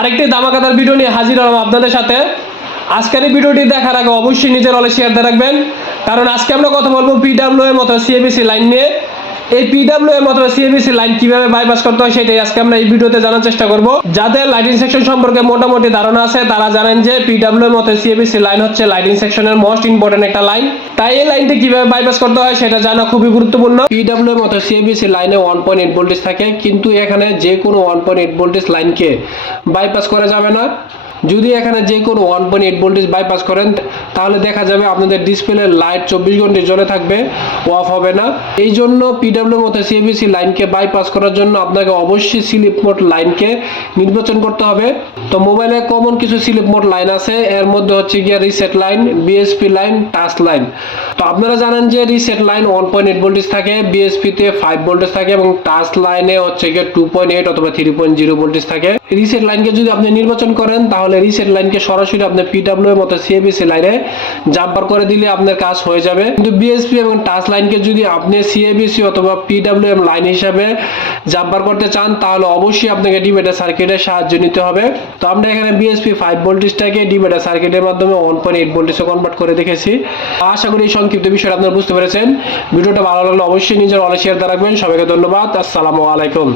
আরেকটি ধামাকাদার ভিডিও নিয়ে হাজির হলাম আপনাদের সাথে। আজকের এই ভিডিওটি দেখার আগে অবশ্যই নিজের অলে শেয়ার দিয়ে রাখবেন, কারণ আজকে আমরা কথা বলবো পিডব্লিউ এর মতো সিএবিসি লাইন নিয়ে। এই পিডব্লিউ এর মতো সিএবিসি লাইন কিভাবে বাইপাস করতে হয় সেটাই আজকে আমরা এই ভিডিওতে জানার চেষ্টা করব। যাদের লাইটিং সেকশন সম্পর্কে মোটামুটি ধারণা আছে তারা জানেন যে পিডব্লিউ এর মতো সিএবিসি লাইন হচ্ছে লাইটিং সেকশনের মোস্ট ইম্পর্টেন্ট একটা লাইন। তাই এই লাইনটি কিভাবে বাইপাস করতে হয় সেটা জানা খুবই গুরুত্বপূর্ণ। পিডব্লিউ এর মতো সিএবিসি লাইনে 1.8 ভোল্টেজ থাকে, কিন্তু এখানে যে কোনো 1.8 ভোল্টেজ লাইনকে বাইপাস করা যাবে না। যদি এখানে যে কোনো 1.8 ভোল্টেজ বাইপাস করেন তাহলে দেখা যাবে আপনাদের ডিসপ্লে লাইট 24 ঘন্টা জ্বলে থাকবে, অফ হবে না। এই জন্য পিডব্লিউ মতো সিএবিসি লাইনকে বাইপাস করার জন্য আপনাকে অবশ্যই স্লিপ মোড লাইনকে নির্বাচন করতে হবে। তো মোবাইলে কমন কিছু স্লিপ মোড লাইন আছে, এর মধ্যে হচ্ছে গিয়ে reset line, BSP line, touch line. তো আপনারা জানেন যে রিসেট লাইন 1.8 ভোল্টেজ থাকে, বিএসপি তে 5 ভোল্টেজ থাকে এবং টাচ লাইনে হচ্ছে গিয়ে 2.8 অথবা 3.0 ভোল্টেজ থাকে। রিসেট লাইনকে যদি আপনি নির্বাচন করেন তাহলে রিসেট লাইনকে সরাসরি আপনি পিডব্লিউ এর মতো সিএবিসি লাইনে জাম্পার করে দিলে আপনার কাজ হয়ে যাবে। কিন্তু বিএসপি এবং টাচ লাইনকে যদি আপনি সিএবিসি অথবা পিডব্লিউএম লাইন হিসাবে জাম্পার করতে চান তাহলে অবশ্যই আপনাকে ডিভাইডার সার্কিটের সাহায্য নিতে হবে। তো আমরা এখানে বিএসপি 5 ভোল্টেজটাকে ডিভাইডার সার্কিটের মাধ্যমে 1.8 ভোল্টেজে কনভার্ট করে দেখেছি। আশা করি এই সংক্ষিপ্ত বিষয়টা আপনারা বুঝতে পেরেছেন। ভিডিওটা ভালো লাগলে অবশ্যই নিজের অলে শেয়ার দিয়ে রাখবেন। সবাইকে ধন্যবাদ। আসসালামু আলাইকুম।